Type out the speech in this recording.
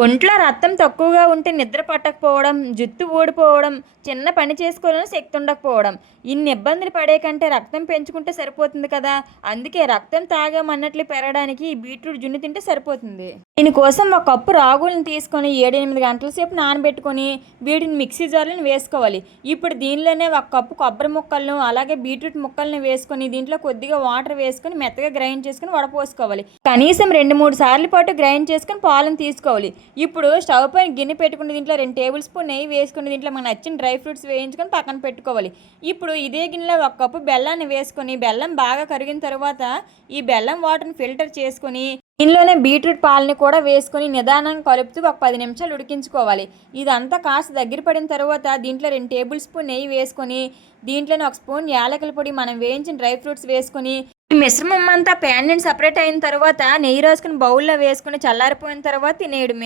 ఒంట్లో రక్తం తక్కువగా ఉంటే నిద్ర పట్టకపోవడం, జుట్టు ఊడిపోవడం, చిన్న పని చేసుకోవాలని శక్తి ఉండకపోవడం. ఇన్ని ఇబ్బందులు పడే కంటే రక్తం పెంచుకుంటే సరిపోతుంది కదా! అందుకే రక్తం తాగామన్నట్లు పెరగడానికి ఈ బీట్రూట్ జున్ను తింటే సరిపోతుంది. దీనికోసం ఒక కప్పు రాగులను తీసుకొని 7, 8 గంటల సేపు నానబెట్టుకొని వీటిని మిక్సీ జార్‌లోని వేసుకోవాలి. ఇప్పుడు దీనిలోనే ఒక కప్పు కొబ్బరి ముక్కలను, అలాగే బీట్రూట్ ముక్కల్ని వేసుకొని దీంట్లో కొద్దిగా వాటర్ వేసుకొని మెత్తగా గ్రైండ్ చేసుకొని వడపోసుకోవాలి. కనీసం 2, 3 సార్లు పాటు గ్రైండ్ చేసుకొని పాలను తీసుకోవాలి. ఇప్పుడు స్టవ్ పైన గిన్నె పెట్టుకుని దీంట్లో 2 టేబుల్ స్పూన్ నెయ్యి వేసుకుని దీంట్లో మనకు నచ్చిన డ్రై ఫ్రూట్స్ వేయించుకొని పక్కన పెట్టుకోవాలి. ఇప్పుడు ఇదే గిన్నెలో ఒక కప్పు బెల్లాన్ని వేసుకొని బెల్లం బాగా కరిగిన తర్వాత ఈ బెల్లం వాటర్ని ఫిల్టర్ చేసుకొని దీనిలోనే బీట్రూట్ పాలని కూడా వేసుకొని నిదానంగా కలుపుతూ ఒక 10 నిమిషాలు ఉడికించుకోవాలి. ఇదంతా కాస్త దగ్గర పడిన తర్వాత దీంట్లో 2 టేబుల్ స్పూన్ నెయ్యి వేసుకొని దీంట్లోనే ఒక స్పూన్ యాలకుల పొడి, మనం వేయించిన డ్రై ఫ్రూట్స్ వేసుకొని ఈ మిశ్రమం అంతా ప్యాన్ నుండి సపరేట్ అయిన తర్వాత నెయ్యి రాసుకుని బౌల్లో వేసుకొని చల్లారిపోయిన తర్వాత తినేయడమే.